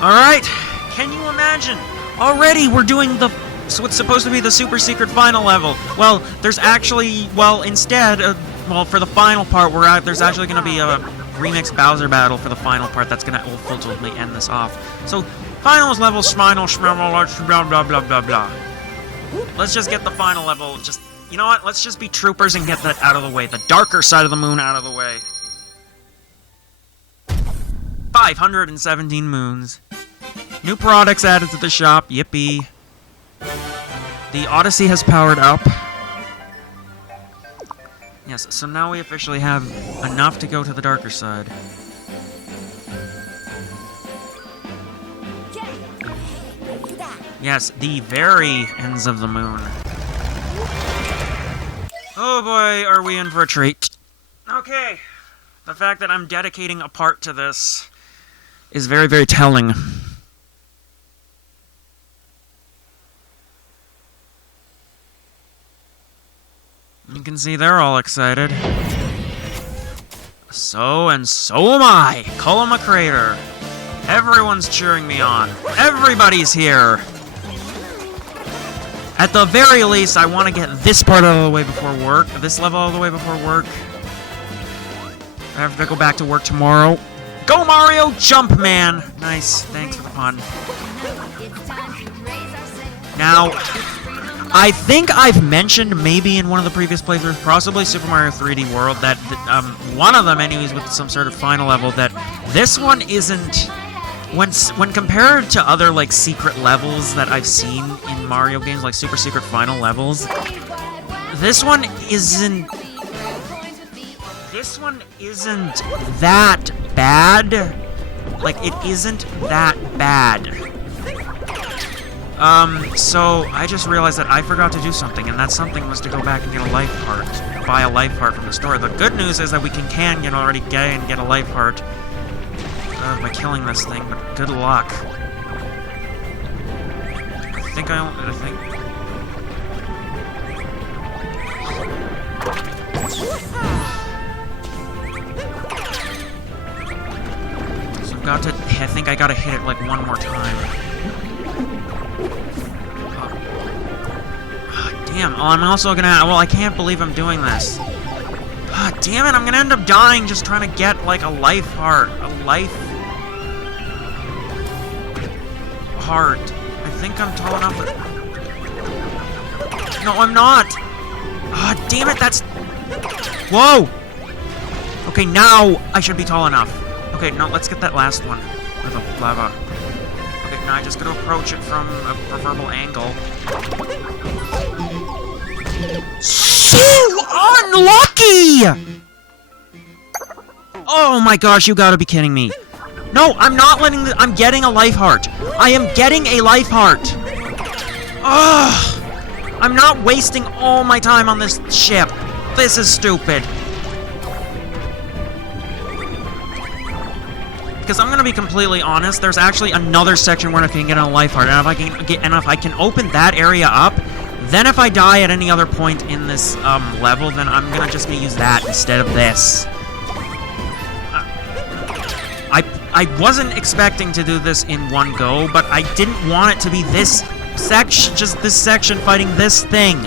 Alright, can you imagine? Already we're doing the... So what's supposed to be the super secret final level. Well, there's actually... Well, instead... well, for the final part, there's actually going to be a remix Bowser battle for the final part that's going to ultimately end this off. So, finals level, final, blah, blah, blah, blah, blah. Let's just get the final level, just... You know what? Let's just be troopers and get that out of the way. The darker side of the moon out of the way. 517 moons. New products added to the shop. Yippee. The Odyssey has powered up. Yes, so now we officially have enough to go to the darker side. Yes, the very ends of the moon. Oh boy, are we in for a treat. Okay. The fact that I'm dedicating a part to this is very, very telling. You can see they're all excited. So am I! Culmina Crater! Everyone's cheering me on. Everybody's here! At the very least, I want to get this part out of the way before work. This level out of the way before work. I have to go back to work tomorrow. Go Mario, jump man! Nice, thanks for the pun. Now, I think I've mentioned maybe in one of the previous playthroughs, possibly Super Mario 3D World, that one of them anyways with some sort of final level, that this one isn't... When compared to other, like, secret levels that I've seen in Mario games, like super secret final levels, this one isn't that bad. Like, it isn't that bad. So I just realized that I forgot to do something, and that something was to go back and get a life heart. Buy a life heart from the store. The good news is that we can get a life heart by killing this thing, but good luck. I think so I think I gotta hit it like one more time. Damn, I'm also gonna... Well, I can't believe I'm doing this. Damn it, I'm gonna end up dying just trying to get, like, a life heart. A life... heart. I think I'm tall enough that... No, I'm not! Damn it, that's... Whoa! Okay, now I should be tall enough. Okay, now let's get that last one. With the lava. Okay, now I just gotta approach it from a preferable angle. So unlucky! Oh my gosh, you gotta be kidding me. No, I'm not letting the... I'm getting a life heart. I am getting a life heart. Ugh! I'm not wasting all my time on this ship. This is stupid. Because I'm gonna be completely honest, there's actually another section where I can get a life heart, and if I can open that area up, then if I die at any other point in this level, then I'm gonna just use that instead of this. I wasn't expecting to do this in one go, but I didn't want it to be this section, just this section fighting this thing.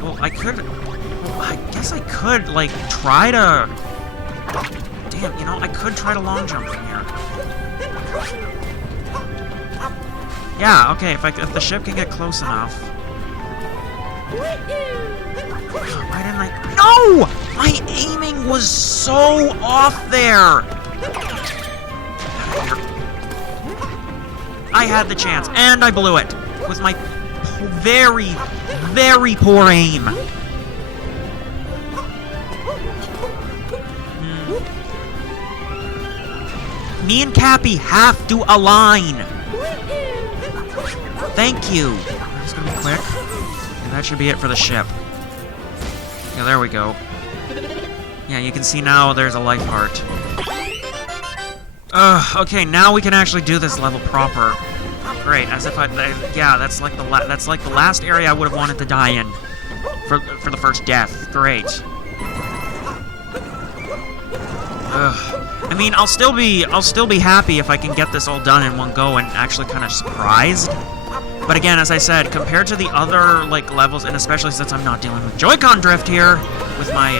Well, I guess I could, like, try to... Damn, you know, I could try to long jump from here. Yeah, okay, if the ship can get close enough. Why didn't I... No! My aiming was so off there! I had the chance, and I blew it! With my very, very poor aim. Me and Cappy have to align! Thank you! I'm just gonna be quick. And that should be it for the ship. Yeah, there we go. Yeah, you can see now there's a life heart. Okay, now we can actually do this level proper. Great, as if yeah, that's like the last area I would have wanted to die in for the first death. Great. I mean, I'll still be happy if I can get this all done in one go and actually kind of surprised. But again, as I said, compared to the other, like, levels, and especially since I'm not dealing with Joy-Con drift here with my,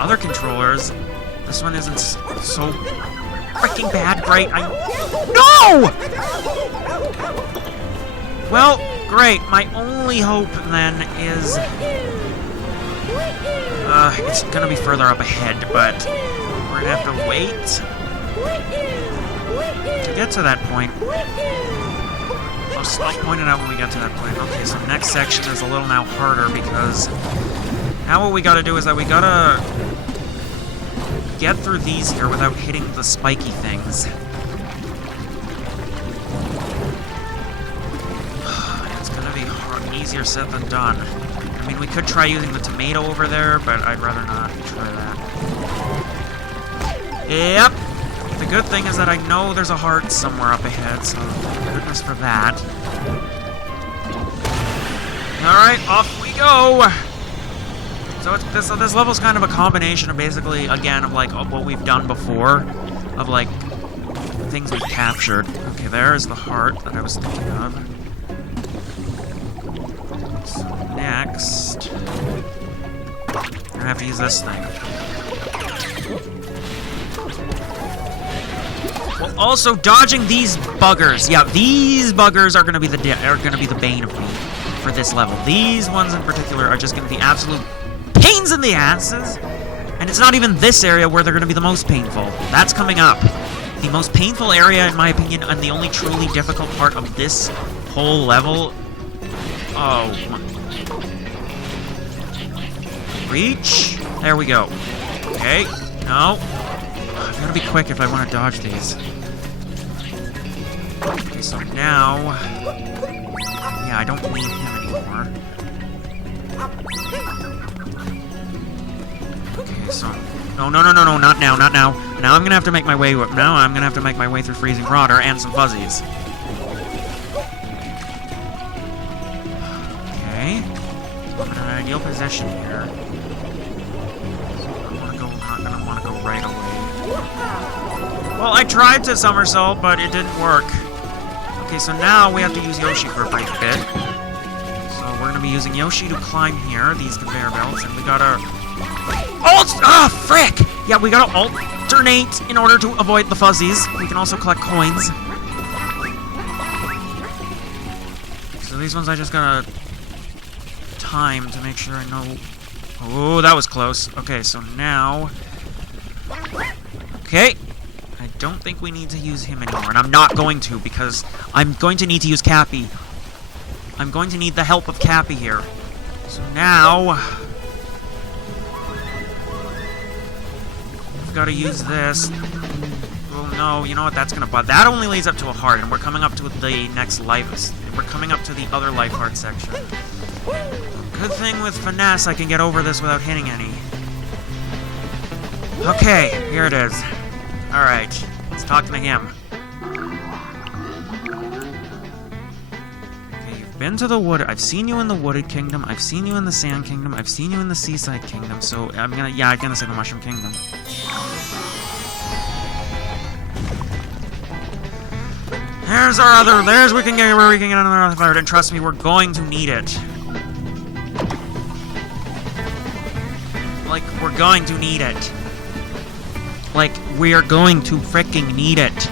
other controllers, this one isn't so freaking bad, right? No! Well, great. My only hope, then, is... it's gonna be further up ahead, but we're gonna have to wait to get to that point. I'll point it out when we get to that point. Okay, so the next section is a little now harder because now what we gotta do is that we gotta get through these here without hitting the spiky things. It's gonna be easier said than done. I mean, we could try using the tomato over there, but I'd rather not try that. Yep! The good thing is that I know there's a heart somewhere up ahead, so goodness for that. Alright, off we go! So this level's kind of a combination of basically, again, of like what we've done before, of like things we've captured. Okay, there's the heart that I was thinking of. So next, I'm gonna have to use this thing. Well, also dodging these buggers. Yeah, these buggers are gonna be the bane of me for this level. These ones in particular are just gonna be absolute pains in the asses. And it's not even this area where they're gonna be the most painful. That's coming up. The most painful area, in my opinion, and the only truly difficult part of this whole level. Oh. Reach. There we go. Okay. No. I've got to be quick if I want to dodge these. Okay, so now... Yeah, I don't need him anymore. Okay, so... No, not now, not now. Now I'm gonna have to make my way... Now I'm gonna have to make my way through freezing water and some fuzzies. Okay. I'm in an ideal position here. I'm not gonna want to go right away. Well, I tried to somersault, but it didn't work. Okay, so now we have to use Yoshi for a brief bit. So we're gonna be using Yoshi to climb here, these conveyor belts, and we gotta... frick! Yeah, we gotta alternate in order to avoid the fuzzies. We can also collect coins. So these ones I just gotta time to make sure I know... Oh, that was close. Okay, so now... Okay. I don't think we need to use him anymore, and I'm not going to, because I'm going to need to use Cappy. I'm going to need the help of Cappy here. So now... I've got to use this. Well, no, you know what, that's gonna bug. That only leads up to a heart, and we're coming up to the next life. We're coming up to the other life heart section. Good thing with finesse, I can get over this without hitting any. Okay, here it is. Alright, let's talk to him. Okay, you've been to the wood. I've seen you in the wooded kingdom. I've seen you in the sand kingdom. I've seen you in the seaside kingdom. So I'm gonna say the mushroom kingdom. There's our other. There's where we can get another fire. And trust me, we're going to need it. Like, we're going to need it. Like, we are going to fricking need it.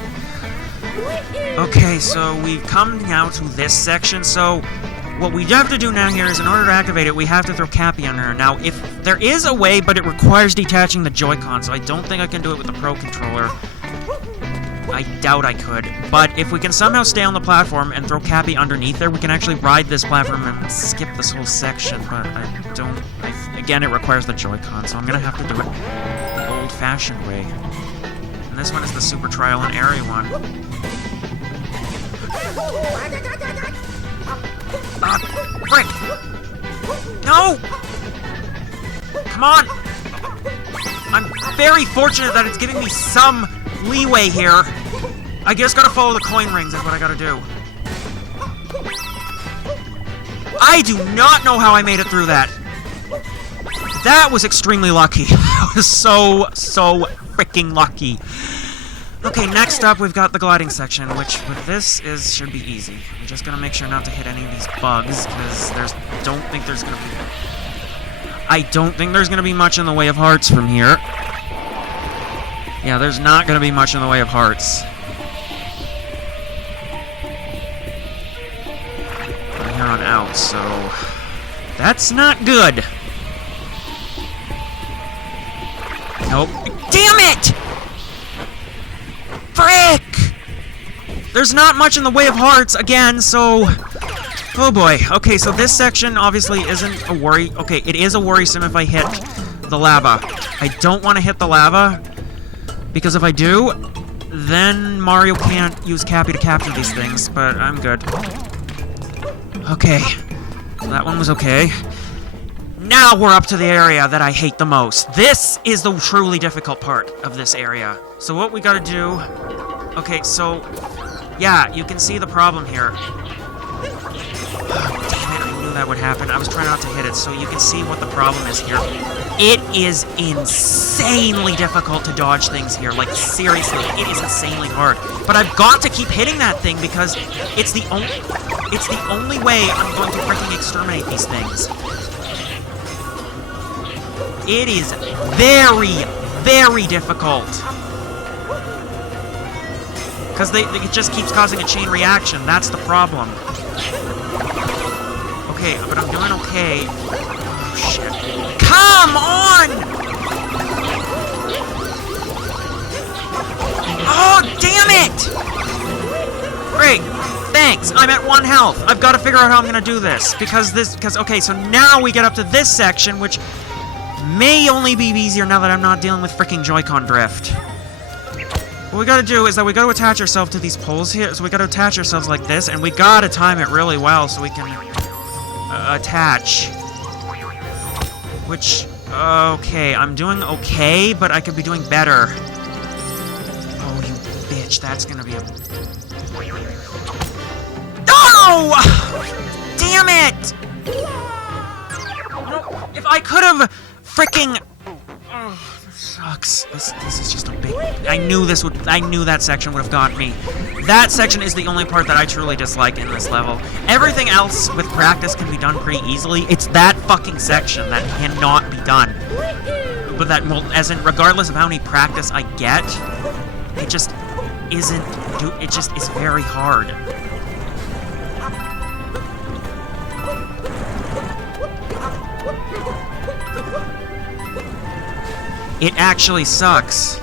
Okay, so we've come now to this section, so what we have to do now here is, in order to activate it, we have to throw Cappy on her. Now, if there is a way, but it requires detaching the Joy-Con, so I don't think I can do it with the Pro Controller. I doubt I could. But if we can somehow stay on the platform and throw Cappy underneath there, we can actually ride this platform and skip this whole section, but I don't... again, it requires the Joy-Con, so I'm gonna have to do it the old-fashioned way. And this one is the super trial and error one. Frick! No! Come on! I'm very fortunate that it's giving me some leeway here. I just gotta follow the coin rings is what I gotta do. I do not know how I made it through that. That was extremely lucky. I was so freaking lucky. Okay, next up we've got the gliding section, which with this should be easy. I'm just gonna make sure not to hit any of these bugs, because I don't think there's gonna be much in the way of hearts from here. Yeah, there's not gonna be much in the way of hearts. From here on out, so that's not good. Nope. Damn it! Frick! There's not much in the way of hearts, again, so... Oh boy. Okay, so this section obviously isn't a worry... Okay, it is a worrisome if I hit the lava. I don't want to hit the lava, because if I do, then Mario can't use Cappy to capture these things, but I'm good. Okay. So that one was okay. Now we're up to the area that I hate the most. This is the truly difficult part of this area. So what we gotta do... Okay, so... Yeah, you can see the problem here. Oh, damn it, I knew that would happen. I was trying not to hit it, so you can see what the problem is here. It is insanely difficult to dodge things here. Like, seriously, it is insanely hard. But I've got to keep hitting that thing because it's the only way I'm going to freaking exterminate these things. It is very, very difficult. Because it just keeps causing a chain reaction. That's the problem. Okay, but I'm doing okay. Oh, shit. Come on! Oh, damn it! Great. Thanks. I'm at 1 health. I've got to figure out how I'm going to do this. Okay, so now we get up to this section, which... may only be easier now that I'm not dealing with freaking Joy-Con drift. What we gotta do is that we gotta attach ourselves to these poles here. So we gotta attach ourselves like this, and we gotta time it really well so we can attach. Which, okay, I'm doing okay, but I could be doing better. Oh, you bitch, that's gonna be a... No! Damn it! If I could have... Freaking! Oh, this sucks. This is just a big... I knew that section would have got me. That section is the only part that I truly dislike in this level. Everything else with practice can be done pretty easily. It's that fucking section that cannot be done. But that, well, as in, regardless of how many practice I get, it just isn't... It just is very hard. It actually sucks.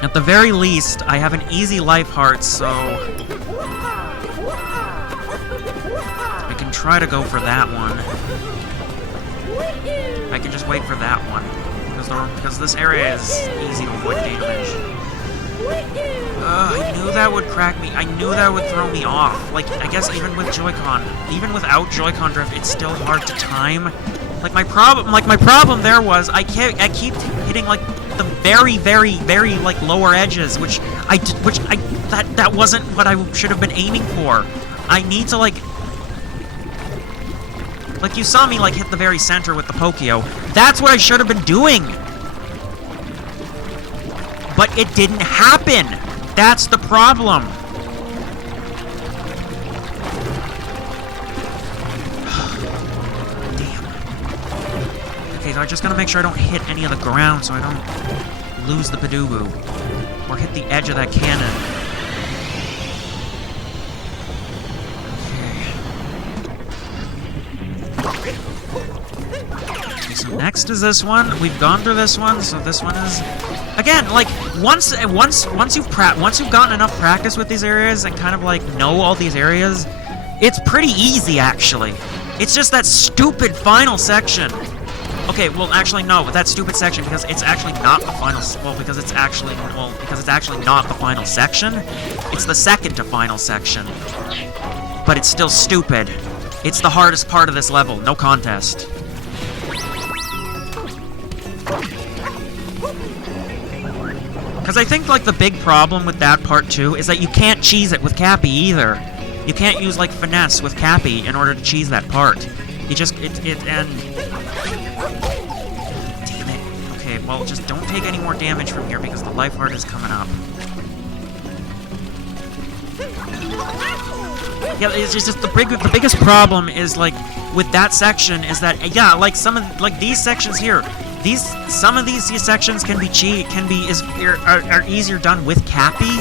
At the very least, I have an easy life heart, so... I can try to go for that one. I can just wait for that one. Because this area is easy to avoid damage. I knew that would crack me. I knew that would throw me off. Like, I guess even with Joy-Con, even without Joy-Con drift, it's still hard to time. Like my problem there was I keep hitting like the very, very, very like lower edges, that wasn't what I should have been aiming for. I need to like you saw me like hit the very center with the Pokio. That's what I should have been doing. But it didn't happen. That's the problem. Okay, so I'm just gonna make sure I don't hit any of the ground so I don't lose the Padooboo. Or hit the edge of that cannon. Okay, so next is this one. We've gone through this one, so this one is... Again, like, once you've gotten enough practice with these areas and kind of, like, know all these areas, it's pretty easy, actually. It's just that stupid final section. Okay, well, actually, no, that stupid section, because it's actually not the final... because it's actually not the final section. It's the second to final section. But it's still stupid. It's the hardest part of this level, no contest. Because I think, like, the big problem with that part, too, is that you can't cheese it with Cappy, either. You can't use, like, finesse with Cappy in order to cheese that part. and... Damn it. Okay, well, just don't take any more damage from here because the life heart is coming up. Yeah, it's just the biggest problem is, like, with that section is that, yeah, like, these sections here, some of these sections can be are easier done with Cappy,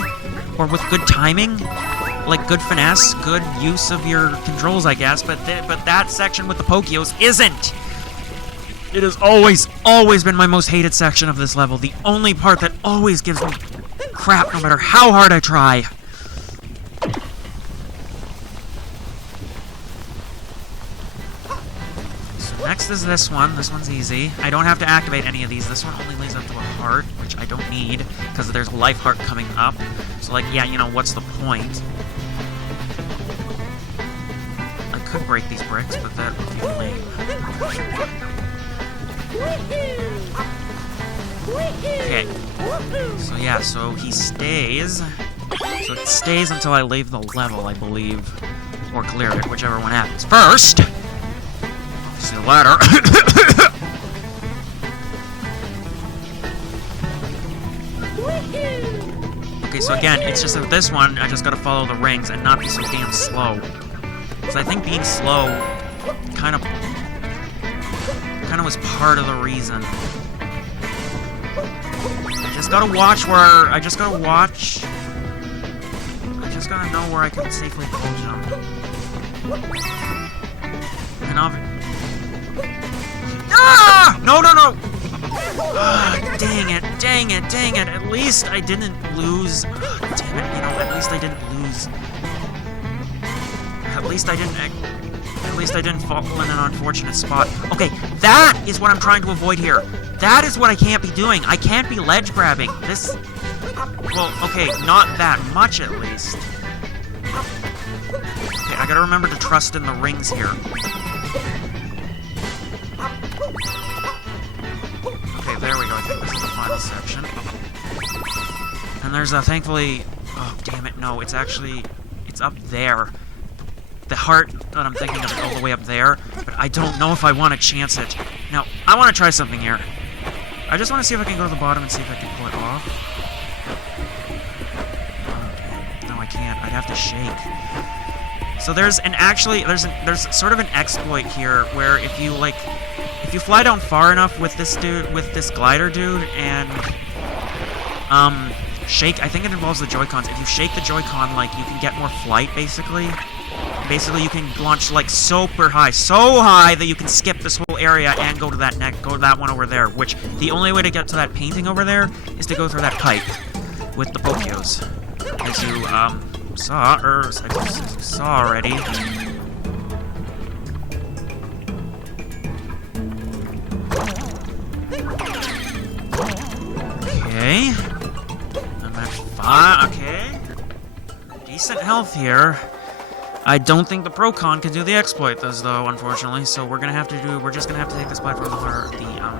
or with good timing, like good finesse, good use of your controls, I guess, but that section with the Pokios isn't! It has always been my most hated section of this level, the only part that always gives me crap no matter how hard I try. Next is this one. This one's easy. I don't have to activate any of these. This one only leads up to a heart, which I don't need, because there's a life heart coming up. So, like, yeah, you know, what's the point? I could break these bricks, but that would be lame. Okay. So, yeah, so he stays. So it stays until I leave the level, I believe. Or clear it, whichever one happens first. See the ladder. Okay, so again, it's just that this one, I just gotta follow the rings and not be so damn slow. Because I think being slow kind of was part of the reason. I just gotta know where I can safely pull jump. And ah! No! Dang it. At least I didn't lose. Damn it, you know, at least I didn't lose. At least I didn't fall in an unfortunate spot. Okay, that is what I'm trying to avoid here. That is what I can't be doing. I can't be ledge grabbing. This... Well, okay, not that much at least. Okay, I gotta remember to trust in the rings here. Okay, there we go. I think this is the final section. And there's thankfully... Oh, damn it, no, it's up there. The heart that I'm thinking of is all the way up there, but I don't know if I want to chance it. Now, I want to try something here. I just want to see if I can go to the bottom and see if I can pull it off. Oh, damn. No, I can't. I'd have to shake. So there's sort of an exploit here where if you fly down far enough with this glider dude, and shake, I think it involves the Joy-Cons. If you shake the Joy-Con, like, you can get more flight, basically. Basically, you can launch, like, super high, so high that you can skip this whole area and go to that one over there, which the only way to get to that painting over there is to go through that pipe with the Pokios. As you, saw already. Okay. I'm at 5. Okay. Decent health here. I don't think the Procon can do the exploit, though, unfortunately. So we're just gonna have to take this platform the easy one.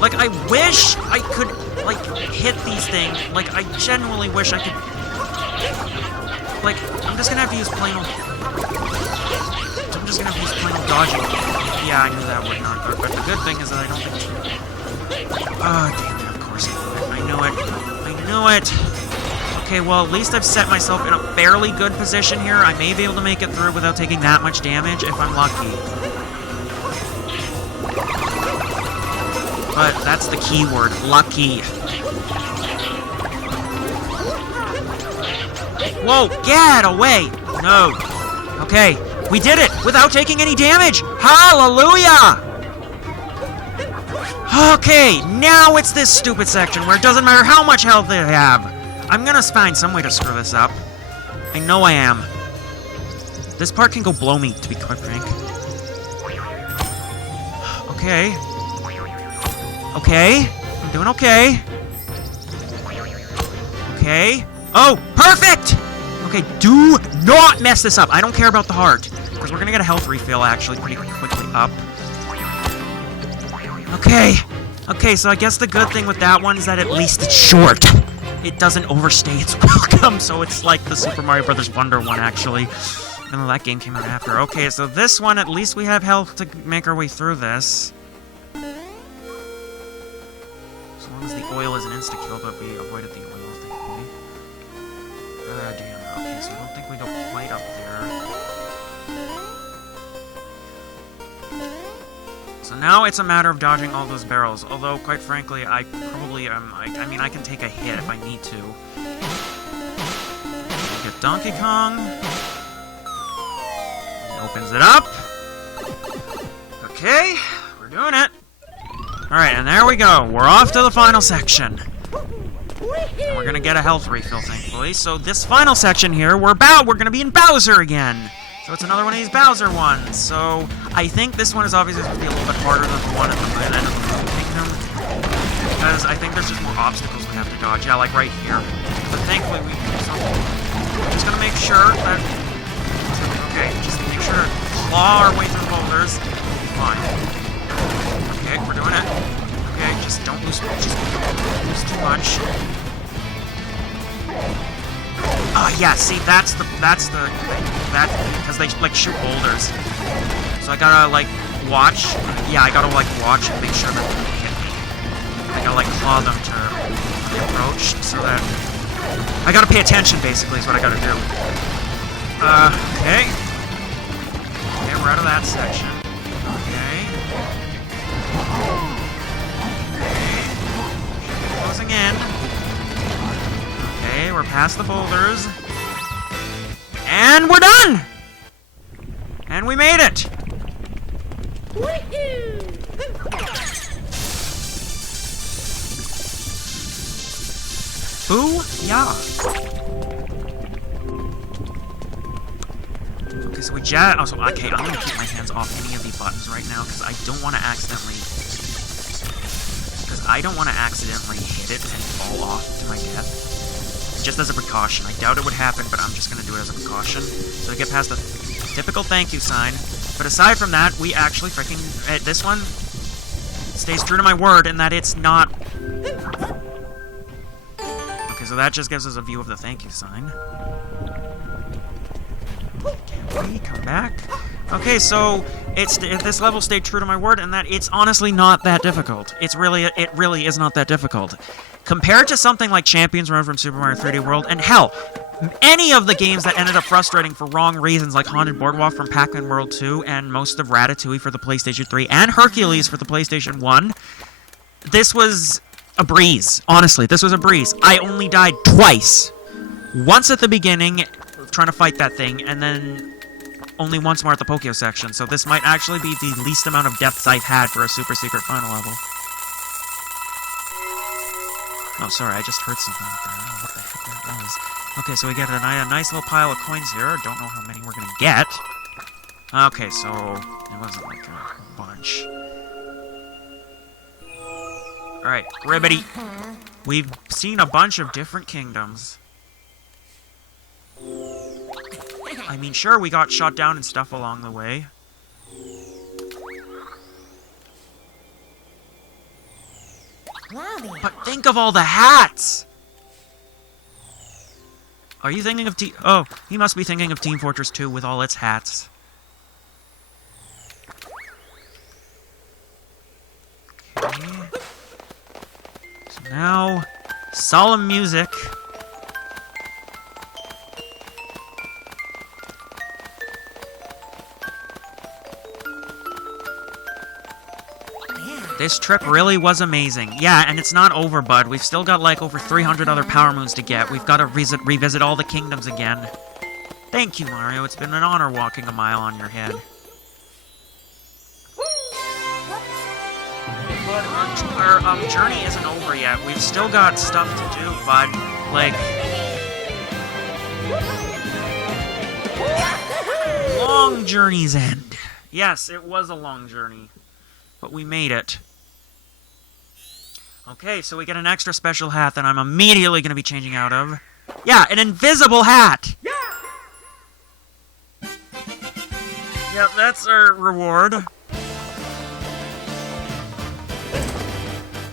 Like, I wish I could, like, hit these things. Like, I genuinely wish I could. Like, I'm just gonna have to use plain old dodging. Yeah, I knew that would not work, but the good thing is that I don't think. Oh, damn it! Of course I knew it. Okay, well, at least I've set myself in a fairly good position here. I may be able to make it through without taking that much damage if I'm lucky. But that's the key word, lucky. Whoa, get away! No. Okay, we did it without taking any damage! Hallelujah! Okay, now it's this stupid section where it doesn't matter how much health they have. I'm gonna find some way to screw this up. I know I am. This part can go blow me, to be quite frank. Okay. Okay. I'm doing okay. Okay. Oh, perfect! Okay, do not mess this up. I don't care about the heart. Because we're gonna get a health refill, actually, pretty quickly up. Okay. Okay, so I guess the good thing with that one is that at least it's short. it doesn't overstay its welcome, so it's like the Super Mario Bros. Wonder one, actually. Even though that game came out after. Okay, so this one, at least we have health to make our way through this. As long as the oil is an insta-kill, but we avoided the oil, thankfully. Damn. Okay, so I don't think we go quite up there. So now it's a matter of dodging all those barrels, although, quite frankly, I probably, I mean, I can take a hit if I need to. Get Donkey Kong. He opens it up. Okay, we're doing it. Alright, and there we go. We're off to the final section. And we're gonna get a health refill, thankfully. So this final section here, we're gonna be in Bowser again. So it's another one of these Bowser ones. So I think this one is obviously supposed to be a little bit harder than the one at the end of the Moon Kingdom, because I think there's just more obstacles we have to dodge. Yeah, like right here. But thankfully we can do something. We're just gonna make sure that... Okay, just make sure to claw our way through the boulders. Fine. Okay, we're doing it. Okay, just don't lose too much. Oh yeah, see, that's because they like shoot boulders. So I gotta like watch. Yeah, I gotta like watch and make sure that they don't hit me. I gotta like claw them to approach so that I gotta pay attention. Basically, is what I gotta do. Okay. Okay, we're out of that section. Okay. Okay. Closing in. Okay, we're past the boulders. And we're done! And we made it! Boo-yah! Okay, so we also, okay, I'm gonna keep my hands off any of these buttons right now, because I don't want to accidentally hit it and fall off to my death. Just as a precaution. I doubt it would happen, but I'm just going to do it as a precaution. So I get past the typical thank you sign. But aside from that, we actually freaking... this one stays true to my word in that it's not... Okay, so that just gives us a view of the thank you sign. Can we come back? Okay, so this level stayed true to my word in that it's honestly not that difficult. It really is not that difficult. Compared to something like Champions Run from Super Mario 3D World, and hell, any of the games that ended up frustrating for wrong reasons, like Haunted Boardwalk from Pac-Man World 2, and most of Ratatouille for the PlayStation 3, and Hercules for the PlayStation 1, this was a breeze. Honestly, this was a breeze. I only died twice. Once at the beginning, trying to fight that thing, and then only once more at the Pokio section, so this might actually be the least amount of deaths I've had for a super secret final level. Oh, sorry, I just heard something up there. I don't know what the heck that was. Okay, so we get a nice little pile of coins here. Don't know how many we're gonna get. Okay, so it wasn't like a bunch. Alright, Ribbity. We've seen a bunch of different kingdoms. I mean, sure, we got shot down and stuff along the way. But think of all the hats! Are you thinking of Oh, he must be thinking of Team Fortress 2 with all its hats. Okay. So now, solemn music. This trip really was amazing. Yeah, and it's not over, bud. We've still got, like, over 300 other Power Moons to get. We've got to revisit all the kingdoms again. Thank you, Mario. It's been an honor walking a mile on your head. But our journey isn't over yet. We've still got stuff to do, bud. Like... long journeys end. Yes, it was a long journey. But we made it. Okay, so we get an extra special hat that I'm immediately going to be changing out of. Yeah, an invisible hat! Yeah! Yep, that's our reward.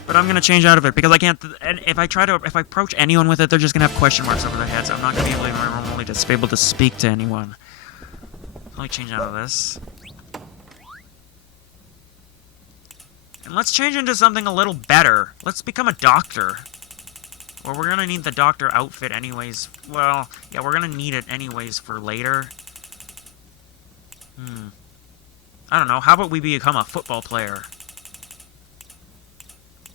But I'm gonna change out of it because I can't. And if I approach anyone with it, they're just gonna have question marks over their heads. I'm not gonna be able to speak to anyone. Let me change out of this. And let's change into something a little better. Let's become a doctor. Or we're gonna need the doctor outfit anyways. Well, yeah, we're gonna need it anyways for later. I don't know. How about we become a football player?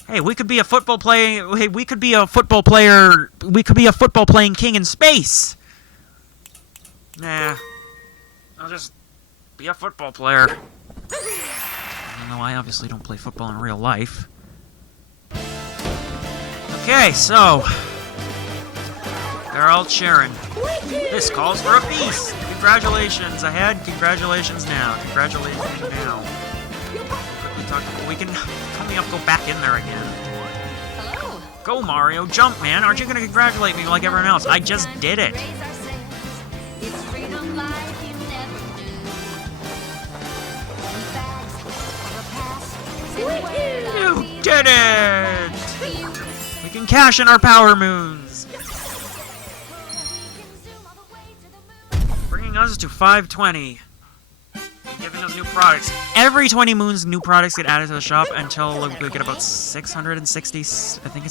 Hey, we could be a football player. Hey, we could be a football player. We could be a football playing king in space. Nah. I'll just be a football player. Even though I obviously don't play football in real life. Okay, so they're all cheering. This calls for a feast. Congratulations ahead, congratulations now. Congratulations now. We can coming up, go back in there again. Hello. Go Mario, jump man. Aren't you gonna congratulate me like everyone else? I just did it. It's freedom life you never knew. You did it! We can cash in our power moons. Bringing us to 520. Giving us new products. Every 20 moons, new products get added to the shop until we get about 660. I think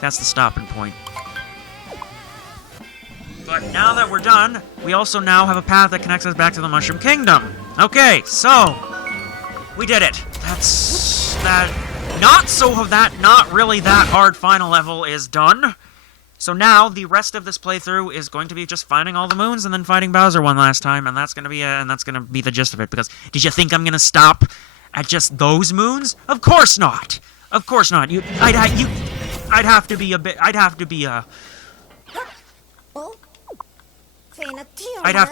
that's the stopping point. But now that we're done, we also now have a path that connects us back to the Mushroom Kingdom. Okay, so we did it. That's that. Not really that hard final level is done. So now the rest of this playthrough is going to be just finding all the moons and then fighting Bowser one last time, and that's gonna be the gist of it. Because did you think I'm gonna stop at just those moons? Of course not. Of course not. I'd have to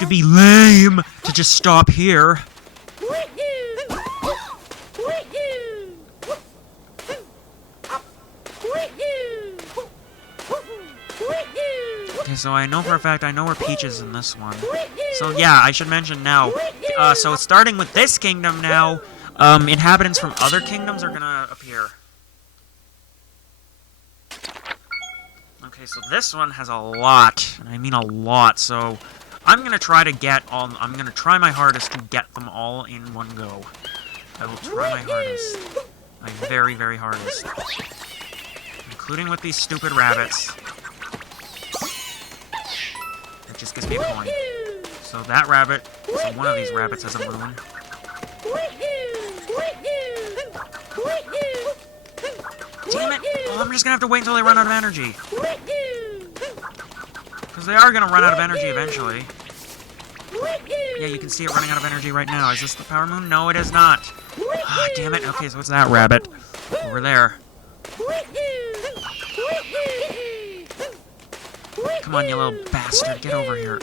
be lame to just stop here. Okay, so I know for a fact I know where Peach is in this one. So yeah, I should mention now. So starting with this kingdom now, inhabitants from other kingdoms are gonna appear. Okay, so this one has a lot, and I mean a lot. So I'm gonna try my hardest to get them all in one go. I will try my hardest, my very, very hardest, including with these stupid rabbits. Just gives me a coin. So that rabbit, so one of these rabbits has a moon. Damn it! Oh, I'm just gonna have to wait until they run out of energy. Because they are gonna run out of energy eventually. Yeah, you can see it running out of energy right now. Is this the power moon? No, it is not. Ah, damn it. Okay, so it's that rabbit. Over there. Come on, you little bastard. Get over here.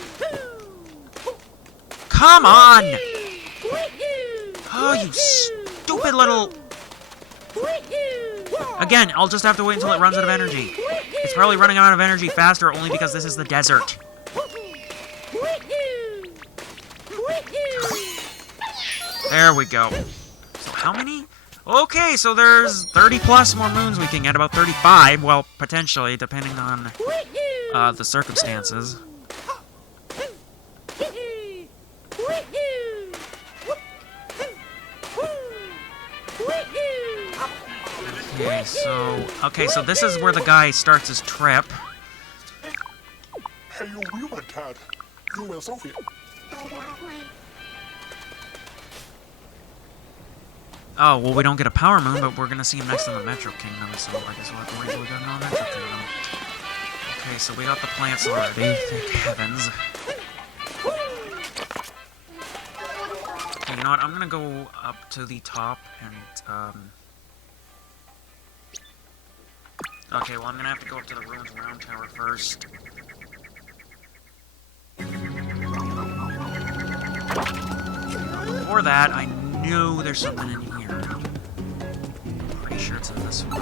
Come on! Oh, you stupid little... Again, I'll just have to wait until it runs out of energy. It's probably running out of energy faster only because this is the desert. There we go. So how many? Okay, so there's 30 plus more moons we can get. About 35, well, potentially, depending on the circumstances. Okay, so this is where the guy starts his trip. Oh, well, we don't get a power moon, but we're gonna see him next in the Metro Kingdom, so I guess we'll have to wait until we go to the Metro Kingdom. Okay, so we got the plants already, thank heavens. Okay, you know what, I'm gonna go up to the top and, okay, well, I'm gonna have to go up to the Ruins Round Tower first. Before that, I knew there's something in here. Pretty sure it's in this one.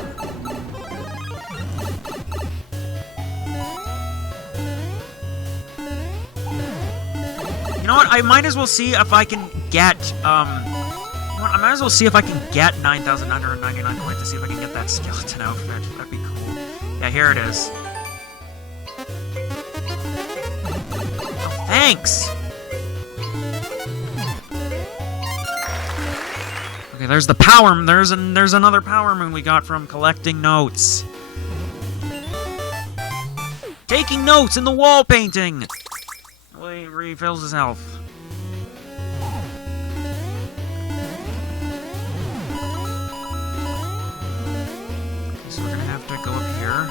You know what? I might as well see if I can get, know what, I might as well see if I can get 9,999 points to see if I can get that skeleton outfit. That'd be cool. Yeah, here it is. Oh, thanks! Okay, there's the power. There's another power moon we got from collecting notes. Taking notes in the wall painting. Well, he refills his health. Okay, so we're gonna have to go up here.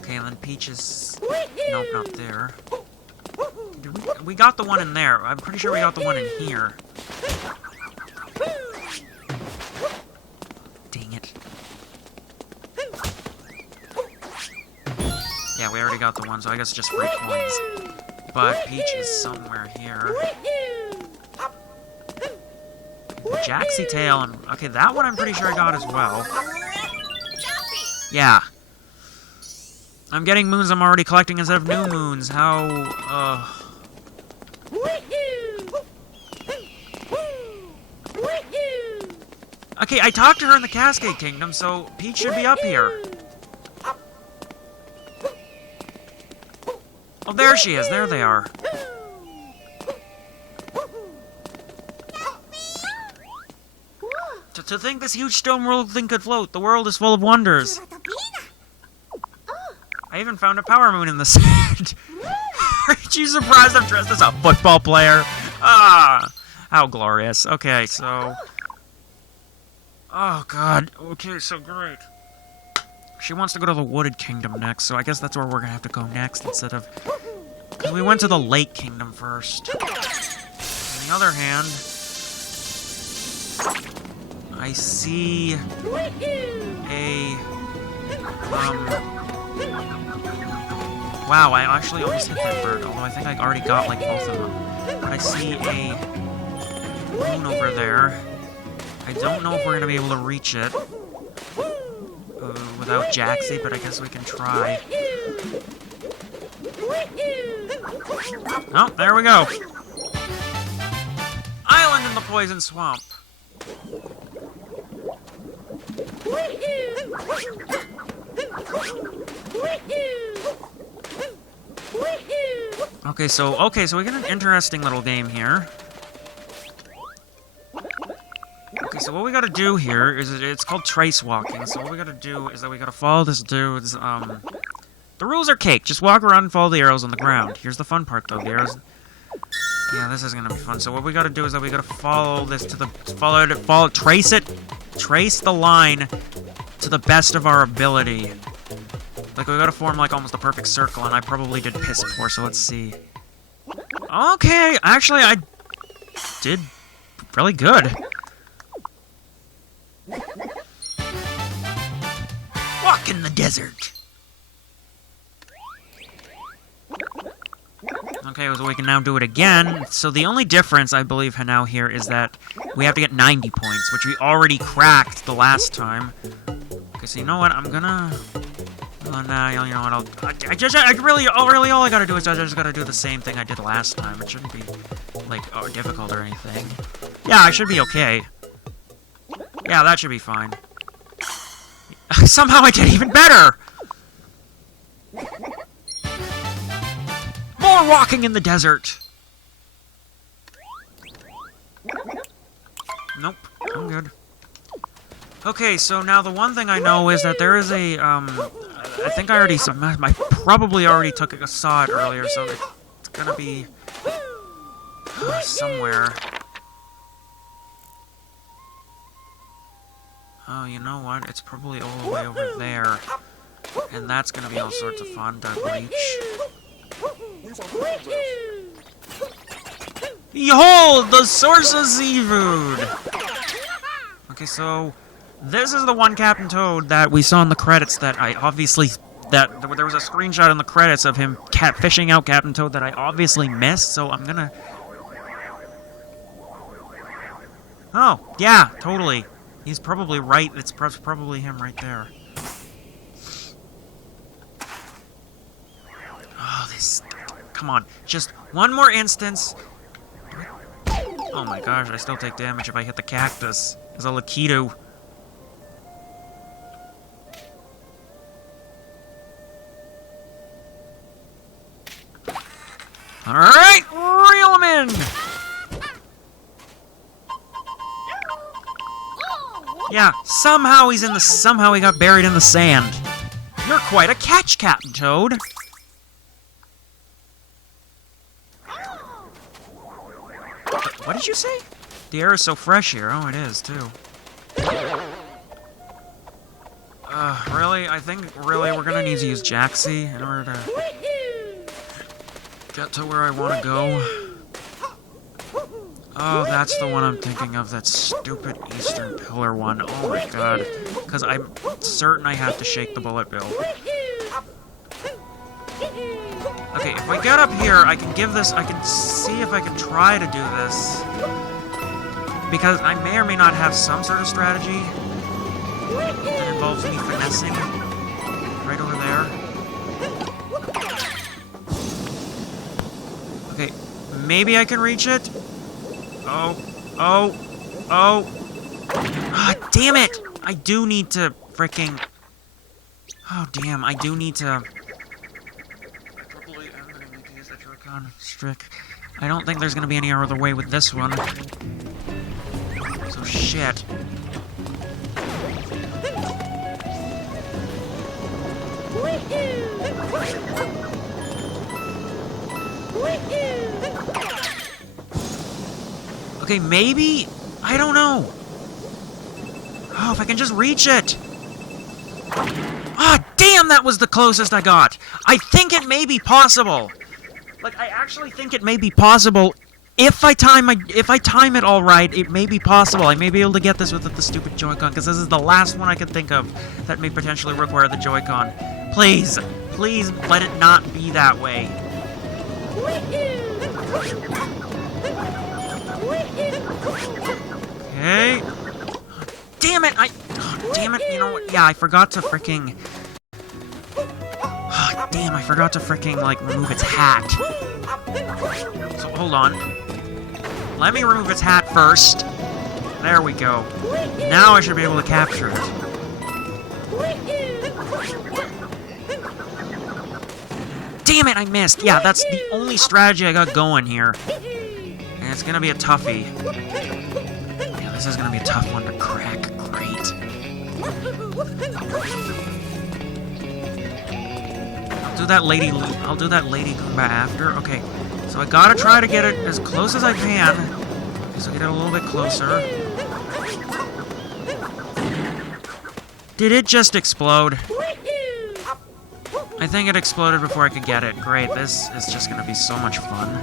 Okay, and then Peach is... Nope, not there. We got the one in there. I'm pretty sure we got the one in here. Dang it. Yeah, we already got the one, so I guess just free coins. But Peach is somewhere here. The Jaxie tail, and okay, that one I'm pretty sure I got as well. Yeah. I'm getting moons I'm already collecting instead of new moons. How, Okay, I talked to her in the Cascade Kingdom, so Peach should be up here. Oh, there she is. There they are. To think this huge stone world thing could float. The world is full of wonders. I even found a power moon in the sand. Aren't you surprised I'm dressed as a football player? Ah, how glorious. Okay, so... Oh, God. Okay, so great. She wants to go to the Wooded Kingdom next, so I guess that's where we're gonna have to go next instead of... Because we went to the Lake Kingdom first. On the other hand... I see... a... Wow, I actually almost hit that bird, although I think I already got, like, both of them. But I see a... moon over there. I don't know if we're gonna be able to reach it without Jaxie, but I guess we can try. Oh, there we go. Island in the Poison Swamp. Okay, so we got an interesting little game here. Okay, so what we gotta do here is, it's called trace walking, so what we gotta do is that we gotta follow this dude's, the rules are cake, just walk around and follow the arrows on the ground. Here's the fun part, though, the arrows... Yeah, this is gonna be fun. So what we gotta do is that we gotta follow this to the... trace the line to the best of our ability. Like, we gotta form, like, almost a perfect circle, and I probably did piss poor, so let's see. Okay, actually, I did really good. Walk in the desert. Okay, so we can now do it again. So the only difference, I believe, now here is that we have to get 90 points, which we already cracked the last time. Okay, so you know what? I'm gonna... Oh, nah, you know what? All I gotta do is I just gotta do the same thing I did last time. It shouldn't be, like, difficult or anything. Yeah, I should be okay. Yeah, that should be fine. Somehow I did even better! More walking in the desert! Nope, I'm good. Okay, so now the one thing I know is that there is a, I think I already, I probably already saw it earlier, so it's gonna be somewhere. Oh, you know what? It's probably all the way over there. And that's gonna be all sorts of fun to reach. Behold, the source of seafood! Okay, so... This is the one Captain Toad that we saw in the credits that I obviously... There was a screenshot in the credits of him fishing out Captain Toad that I obviously missed, so I'm gonna... Oh, yeah, totally. He's probably right. It's probably him right there. Oh, this... come on. Just one more instance. Oh my gosh, I still take damage if I hit the cactus. As a Lakitu. Alright, reel him in! Yeah, somehow he got buried in the sand. You're quite a catch, Captain Toad. What did you say? The air is so fresh here. Oh, it is, too. Really? I think, really, we're gonna need to use Jaxie in order to get to where I want to go. Oh, that's the one I'm thinking of, that stupid Eastern Pillar one. Oh my god. Because I'm certain I have to shake the bullet bill. Okay, if I get up here, I can see if I can try to do this. Because I may or may not have some sort of strategy that involves me finessing. Right over there. Okay, maybe I can reach it? Oh. Ah, damn it! I do need to fricking... Oh, damn, I do need to... Strick. I don't think there's gonna be any other way with this one. So shit. Okay, maybe? I don't know. Oh, if I can just reach it. Ah, damn, that was the closest I got. I think it may be possible. Like, I actually think it may be possible. If I time it all right, it may be possible. I may be able to get this without the stupid Joy-Con, because this is the last one I can think of that may potentially require the Joy-Con. Please, please let it not be that way. Okay. Damn it! Damn it! You know what? Yeah, I forgot to fricking. Damn, I forgot to fricking, like, remove its hat. So, hold on. Let me remove its hat first. There we go. Now I should be able to capture it. Damn it, I missed. Yeah, that's the only strategy I got going here. And it's gonna be a toughie. Yeah, this is gonna be a tough one to crack. Great. I'll do that lady Goomba after. Okay, so I gotta try to get it as close as I can. So get it a little bit closer. Did it just explode? I think it exploded before I could get it. Great, this is just gonna be so much fun.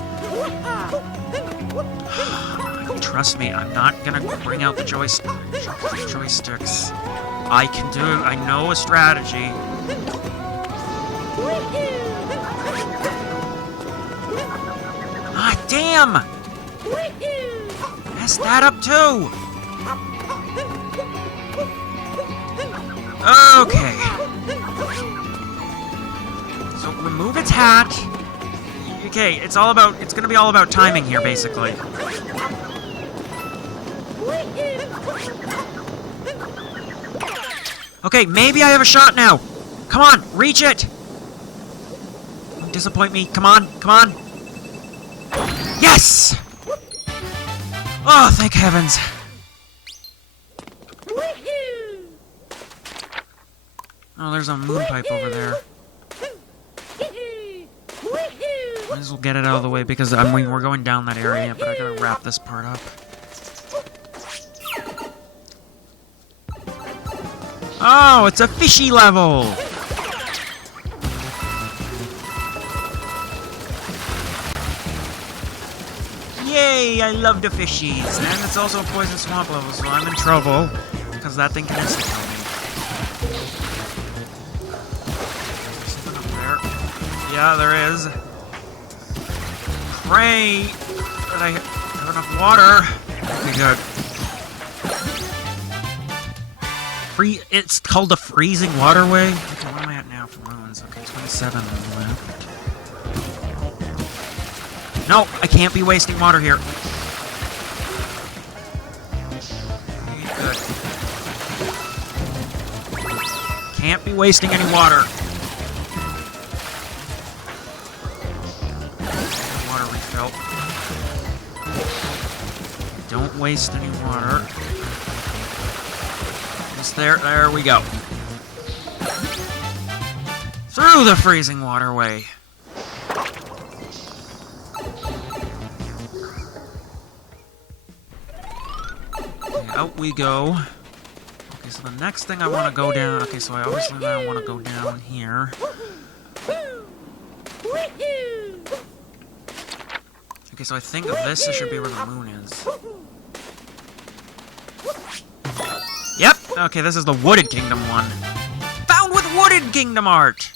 Trust me, I'm not gonna bring out the joysticks. I can do it. I know a strategy. Ah, damn! Messed that up too! Okay. So remove its hat. Okay, it's gonna be all about timing here, basically. Okay, maybe I have a shot now. Come on, reach it! Don't disappoint me. Come on, come on. Yes! Oh, thank heavens. Oh, there's a moon pipe over there. Might as well get it out of the way because we're going down that area, but I gotta wrap this part up. Oh, it's a fishy level! Yay, I love the fishies! And it's also a poison swamp level, so I'm in trouble. Because that thing can instant-kill me. Something up there. Yeah, there is. Pray that I have enough water. Okay, good. It's called the Freezing Waterway. Okay, where am I at now for ruins? Okay, 27 left. No, I can't be wasting water here. Good. Can't be wasting any water. Water refill. Don't waste any water. Just there we go. Through the freezing waterway. Okay, out we go. Okay, so the next thing I want to go down... Okay, so I obviously now want to go down here. Okay, so I think of this should be where the moon is. Yep! Okay, this is the Wooded Kingdom one. Found with Wooded Kingdom art!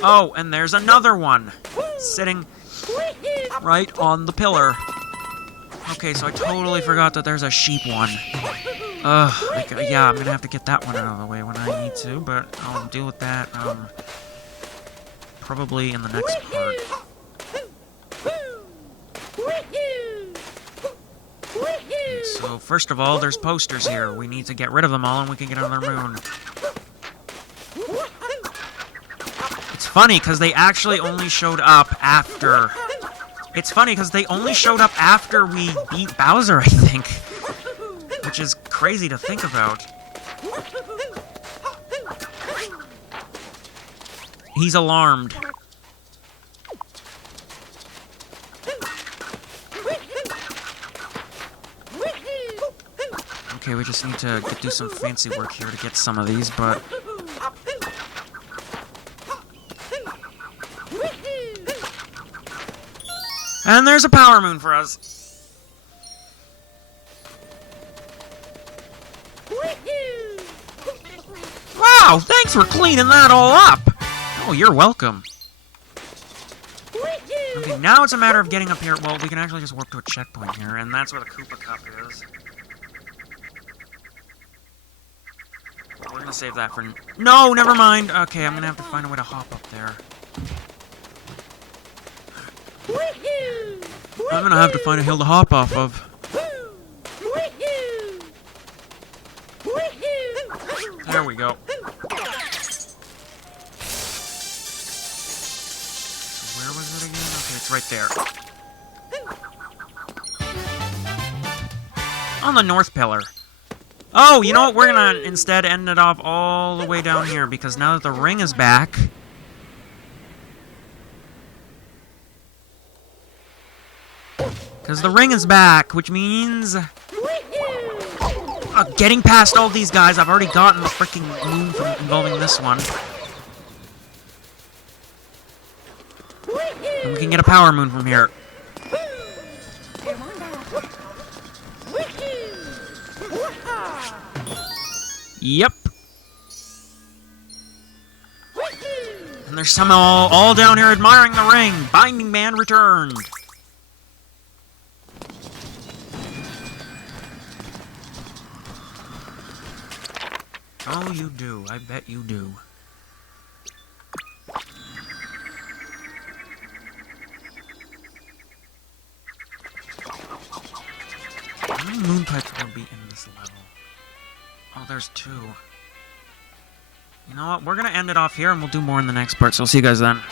Oh, and there's another one. Sitting right on the pillar. Okay, so I totally forgot that there's a sheep one. Yeah, I'm gonna have to get that one out of the way when I need to, but I'll deal with that, probably in the next part. Okay, so first of all, there's posters here. We need to get rid of them all and we can get another moon. It's funny, because they actually only showed up after... It's funny, because they only showed up after we beat Bowser, I think. Which is crazy to think about. He's alarmed. Okay, we just need to do some fancy work here to get some of these, but... And there's a power moon for us. Wow, thanks for cleaning that all up. Oh, you're welcome. Okay, now it's a matter of getting up here. Well, we can actually just warp to a checkpoint here, and that's where the Koopa Cup is. We're gonna save that for... No, never mind. Okay, I'm gonna have to find a way to hop up there. I'm gonna have to find a hill to hop off of. There we go. Where was it again? Okay, it's right there. On the north pillar. Oh, you know what? We're gonna instead end it off all the way down here, because now that the ring is back... Because the ring is back, which means... getting past all these guys, I've already gotten the freaking moon from involving this one. And we can get a power moon from here. Yep. And there's some all down here admiring the ring. Binding Man returned. Oh, you do. I bet you do. How many moon types will be in this level? Oh, there's 2. You know what? We're gonna end it off here, and we'll do more in the next part, so I'll see you guys then.